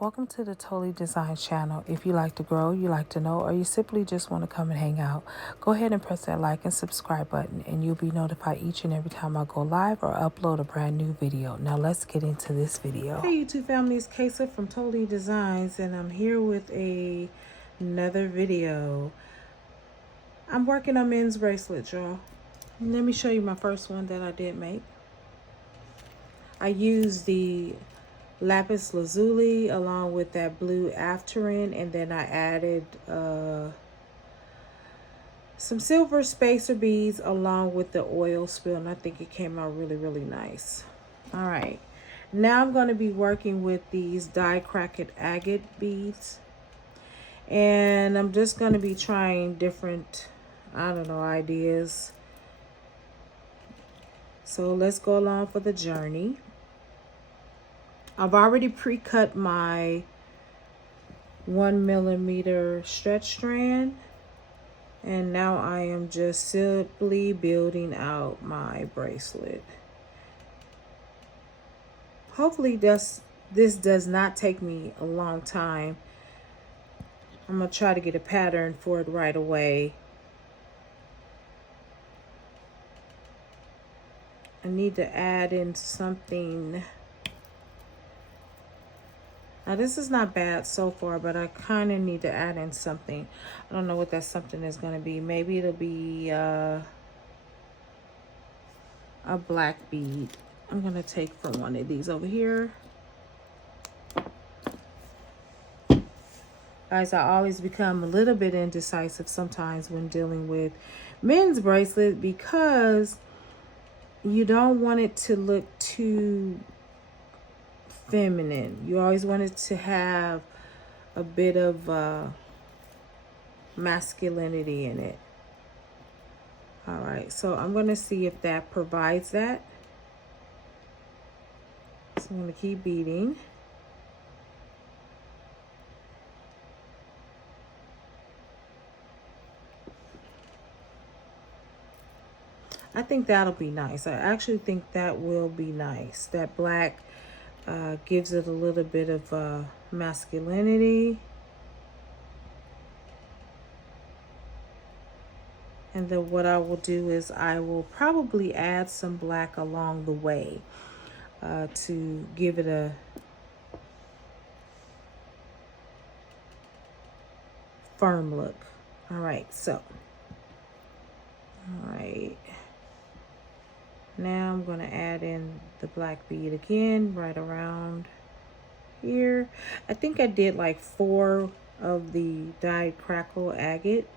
Welcome to the Totally Design channel. If you like to grow, you like to know, or you simply just want to come and hang out, go ahead and press that like and subscribe button and you'll be notified each and every time I go live or upload a brand new video. Now let's get into this video. Hey YouTube family, it's Kasa from Totally Designs and I'm here with another video. I'm working on men's bracelets, y'all. Let me show you my first one that I did make. I used the lapis lazuli along with that blue afterin, and then I added some silver spacer beads along with the oil spill, and I think it came out really nice. All right, now I'm going to be working with these die cracked agate beads, and I'm just going to be trying different, I don't know, ideas. So let's go along for the journey. I've already pre-cut my 1mm stretch strand, and now I am just simply building out my bracelet. Hopefully this does not take me a long time. I'm gonna try to get a pattern for it right away. I need to add in something. Now this is not bad so far, but I kind of need to add in something. I don't know what that something is going to be. Maybe it'll be a black bead. I'm going to take from one of these over here. Guys, I always become a little bit indecisive sometimes when dealing with men's bracelet because you don't want it to look too feminine. You always want it to have a bit of masculinity in it. All right, so I'm going to see if that provides that. So I'm going to keep beading. I think that'll be nice. I actually think that will be nice. That black gives it a little bit of masculinity. And then what I will do is I will probably add some black along the way to give it a firm look. All right, so. All right. Now I'm going to add in the black bead again right around here. I think I did like 4 of the dyed crackle agate.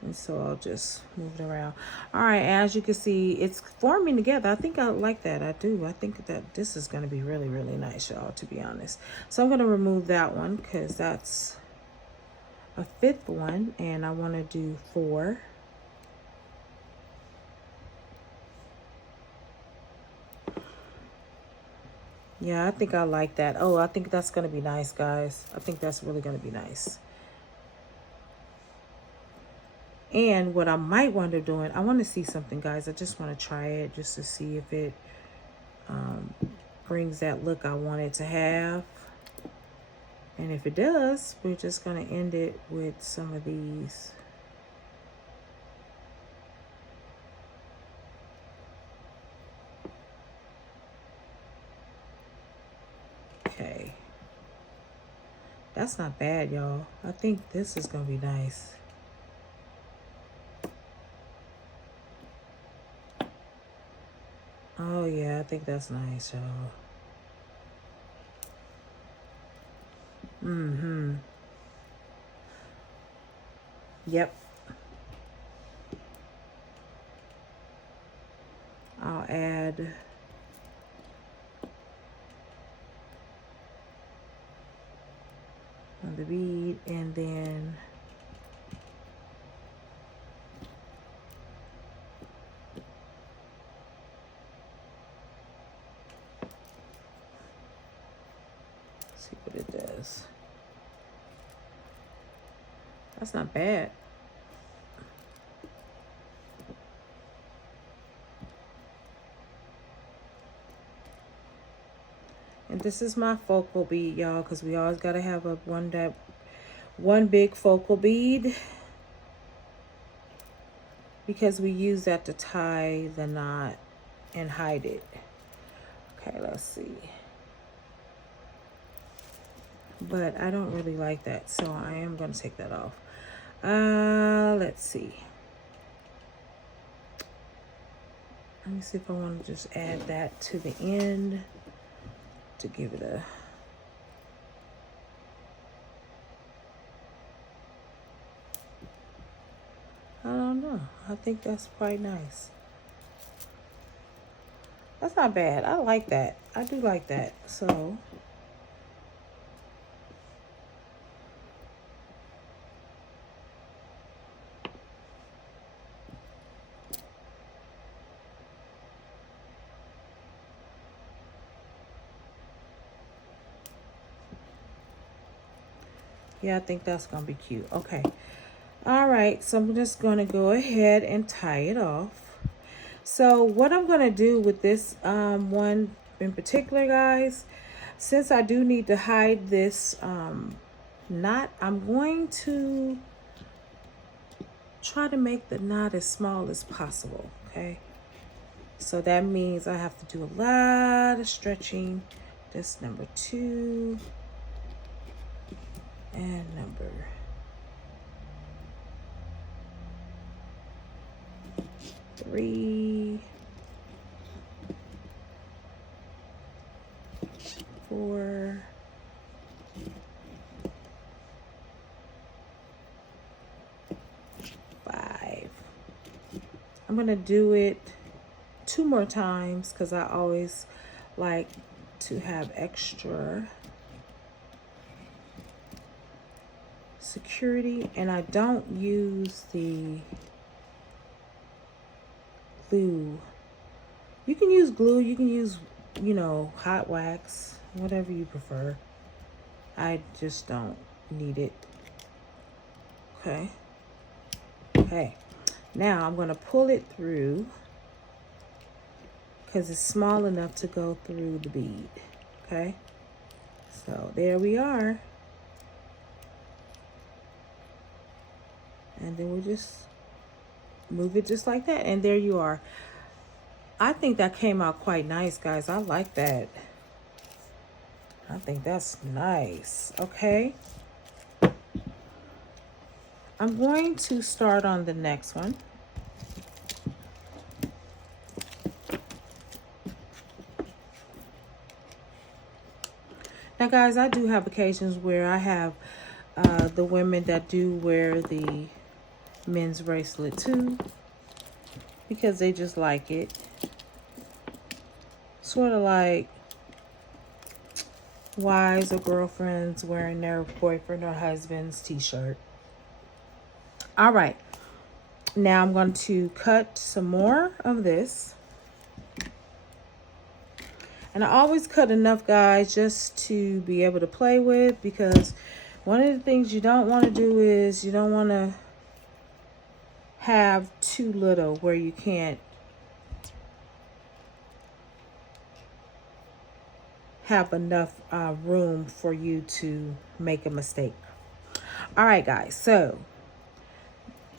And so I'll just move it around. All right, as you can see, it's forming together. I think I like that. I do. I think that this is going to be really nice, y'all, to be honest. So I'm going to remove that one because that's a 5th one. And I want to do 4. Yeah, I think I like that. Oh, I think that's going to be nice, guys. I think that's really going to be nice. And what I might wind up doing, I want to see something, guys. I just want to try it just to see if it brings that look I want it to have. And if it does, we're just going to end it with some of these. Okay. That's not bad, y'all. I think this is going to be nice. Oh, yeah, I think that's nice, y'all. Yep. I'll add the bead and then see what it does. That's not bad. And this is my focal bead, y'all, because we always got to have a one big focal bead, because we use that to tie the knot and hide it. Okay, let's see. But I don't really like that, so I am going to take that off. Let's see. Let me see if I want to just add that to the end to give it a... I don't know. I think that's quite nice. That's not bad. I like that. I do like that. So yeah, I think that's gonna be cute. Okay. All right, so I'm just gonna go ahead and tie it off. So what I'm gonna do with this one in particular, guys, since I do need to hide this knot, I'm going to try to make the knot as small as possible, okay? So that means I have to do a lot of stretching. This number 2 and number 3, 4, 5. I'm gonna do it 2 more times because I always like to have extra security, and I don't use the glue. You can use glue, you can use, you know, hot wax, whatever you prefer. I just don't need it. Okay. Okay. Now I'm going to pull it through because it's small enough to go through the bead. Okay. So there we are. And then we'll just move it just like that. And there you are. I think that came out quite nice, guys. I like that. I think that's nice. Okay. I'm going to start on the next one. Now, guys, I do have occasions where I have the women that do wear the men's bracelet too, because they just like it. Sort of like wives or girlfriends wearing their boyfriend or husband's t-shirt. All right, now I'm going to cut some more of this, and I always cut enough, guys, just to be able to play with, because one of the things you don't want to do is you don't want to have too little where you can't have enough room for you to make a mistake. All right, guys, so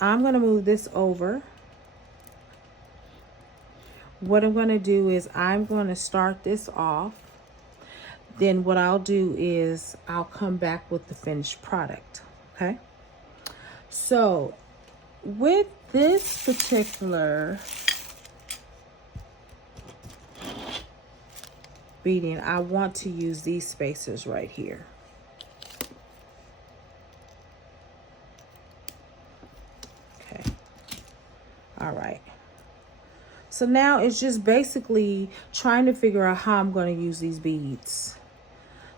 I'm going to move this over. What I'm going to do is I'm going to start this off. Then what I'll do is I'll come back with the finished product. Okay. So with this particular beading, I want to use these spacers right here. Okay. All right. So now it's just basically trying to figure out how I'm going to use these beads.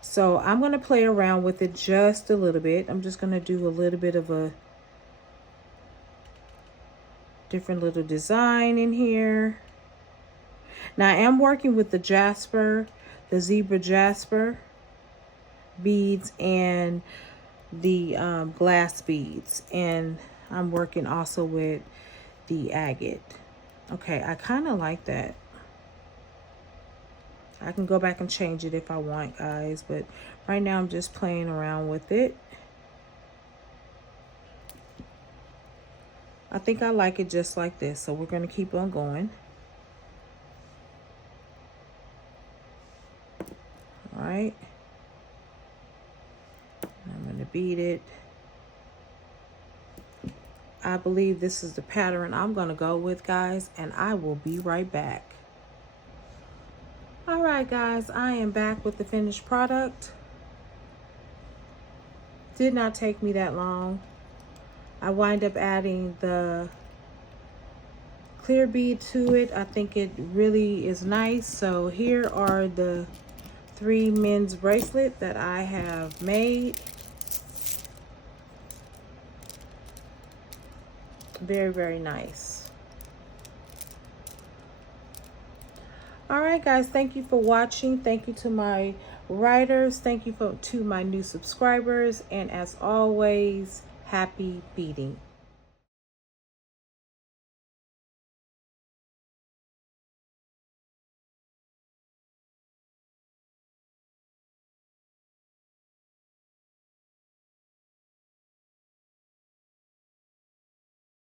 So I'm going to play around with it just a little bit. I'm just going to do a little bit of a different little design in here. Now I am working with the jasper, the zebra jasper beads, and the glass beads. And I'm working also with the agate. Okay, I kind of like that. I can go back and change it if I want, guys, but right now I'm just playing around with it. I think I like it just like this, so we're going to keep on going. All right. I'm going to bead it. I believe this is the pattern I'm going to go with, guys, and I will be right back. All right, guys, I am back with the finished product. Did not take me that long. I wind up adding the clear bead to it. I think it really is nice. So here are the 3 men's bracelet that I have made. Very, very nice. All right, guys, thank you for watching. Thank you to my writers. Thank you to my new subscribers. And as always, happy beading.